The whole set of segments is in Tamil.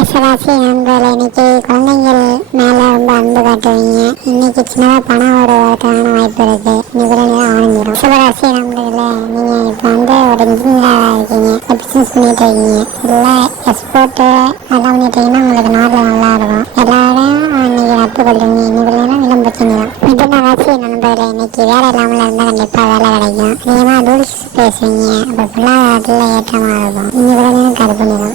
மேசராசி நண்பர்கள் இன்னைக்கு குழந்தைங்கள் மேல ரொம்ப அன்பு காட்டுவீங்க. இன்னைக்கு சின்னதா பணம் வருவதற்கான வாய்ப்பு இருக்கு. இன்னைக்கு நீங்க ஆரம்பிடும் சிவராசி நண்பர்களே நீங்க இப்ப வந்து ஒரு இன்ஜினியரா இருக்கீங்க. பிசினஸ் பண்ணிட்டு இருக்கீங்க. இல்ல எக்ஸ்போர்ட் அதெல்லாம் பண்ணிட்டீங்கன்னா உங்களுக்கு நாடு நல்லா இருக்கும். எல்லாரும் இன்னைக்கு நட்பு கொள்றீங்க. இன்னைக்கு எல்லாம் பிரச்சனை தான் மிதுன ராசி நண்பர்களே இன்னைக்கு வேலை இல்லாமல் இருந்தா கண்டிப்பா வேலை கிடைக்கும். அதிகமா ரூல்ஸ் பேசுவீங்க அப்ப பொருளாதாரத்துல ஏற்றமா இருக்கும். இன்னைக்கு கருப்பு நிறம்.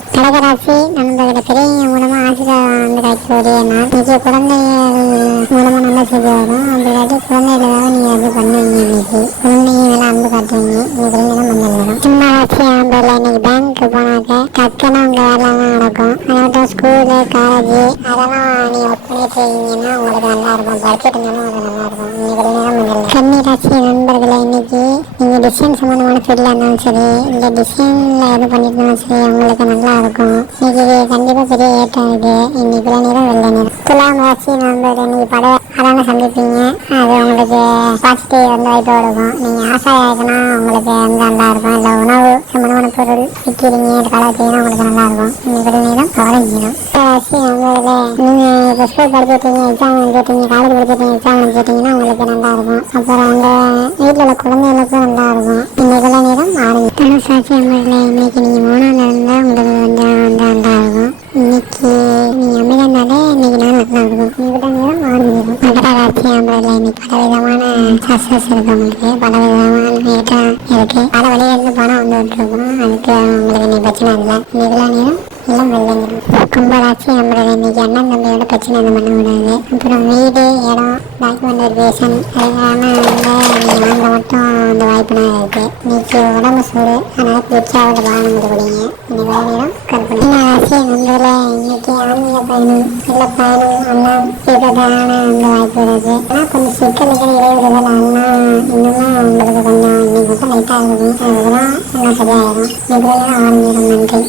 குழந்தைகள் மூலமா நல்ல செய்தி வரும் அப்படி இல்லாட்டி குழந்தைகளுக்காக நீங்கள் அது பண்ணுவீங்க இன்னைக்கு குழந்தைங்க மேல அன்பு காட்டுவீங்க. இன்னைக்கு நேரம் மஞ்சள் நிறம் வச்சு ராசி நண்பர்கள இன்னைக்கு பேங்க்கு போனாக்க டக்குன்னு உங்க வேலைலாம் நடக்கும். அதாவது ஸ்கூலு காலேஜ் அதெல்லாம் நீங்கள் ஒர்க் பண்ணிட்டு இருக்கீங்கன்னா உங்களுக்கு நல்லா இருக்கும். படிச்சுட்டு இருந்தாலும் உங்களுக்கு நல்லா இருக்கும். இன்னைக்கு நேரம் மஞ்சள் நிறம் ராசி நண்பர்களை இன்னைக்கு நீங்கள் டிசைன் சம்மந்தமான ஃபீல்டில் இருந்தாலும் சரி இல்லை டிசைனில் எது பண்ணியிருந்தாலும் சரி உங்களுக்கு நல்லா இருக்கும். இன்னைக்கு கண்டிப்பாக பெரிய ஏற்றம் இருக்கு. இன்னைக்கு இளநீரம் வெள்ளை. நிறம் துலாம் ராசி நண்பர்கள் இன்னைக்கு பட அதான சந்திப்பீங்க? அது உங்களுக்கு பாசிட்டிவ் வந்து வாய்ப்பு இருக்கும்? நீங்கள் ஆசையாக இருக்குன்னா உங்களுக்கு வந்து நல்லா இருக்கும்? இல்லை உணவு சம்பந்தமான பொருள் விற்கிறீங்க இது வச்சீங்கன்னா உங்களுக்கு நல்லா இருக்கும்? இன்னைக்கு இளநீரம் ஆரஞ்சு நிறம் ராசி நண்பர்களே நீங்கள் இப்போ ஸ்கூல் படிச்சுட்டீங்க எக்ஸாம் எழுதிட்டீங்க காலேஜ் படிச்சுட்டீங்க எக்ஸாம் எழுதிட்டீங்கன்னா உங்களுக்கு நல்லா இருக்கும். அப்புறம் உங்கள் வீட்டில் உள்ள குழந்தைகளுக்கும் நல்லா இருக்கும். இன்னைக்கு இளநீரம் ஆரஞ்சு தனுசாட்சி நண்பர்களே இன்னைக்கு நீங்கள் மூணாம் இருந்தால் உங்களுக்கு பலவிதமான இன்னைக்கு சக்ஸஸ் இருக்கு உங்களுக்கு பலவிதமான ஏற்றம் இருக்கு. பல வழியிலிருந்து பணம் வந்து விட்டுருக்கும் அதுக்கு உங்களுக்கு நீ பிரச்சனை இல்லை. இதெல்லாம் நேரம் எல்லாம் வெள்ளைங்க கும்பராட்சி நம்மளோட இன்னைக்கு அண்ணன் தம்பியோட பிரச்சனை எதுவும் பண்ணக்கூடாது. அப்புறம் வீடு இடம் டாக்குமெண்ட் வெரிஃபிகேஷன் அதெல்லாம் வந்து நீங்கள் வாங்க மட்டும் கற்பனை ஆகிட்டு இருக்கு. இன்னைக்கு உடம்பு சூடு அதனால பிடிச்சாவது வாகனம் கொடுக்குறீங்க இந்த வேலை கற்பனை ராசி நண்பர்களே இன்னைக்கு ஆன்மீக பயணம்? இல்ல பயணம் எல்லாம் செய்வதற்கான அந்த வாய்ப்பு இருக்கு. ஆனால் கொஞ்சம் சிக்கலுக்கு இடைவெளிகள் எல்லாம் இன்னும் உங்களுக்கு கொஞ்சம் இன்னைக்கு மட்டும் லைட்டாக இருக்கும் அதெல்லாம் எல்லாம் சரியாயிடும் இன்னைக்கு வேலை நன்றி.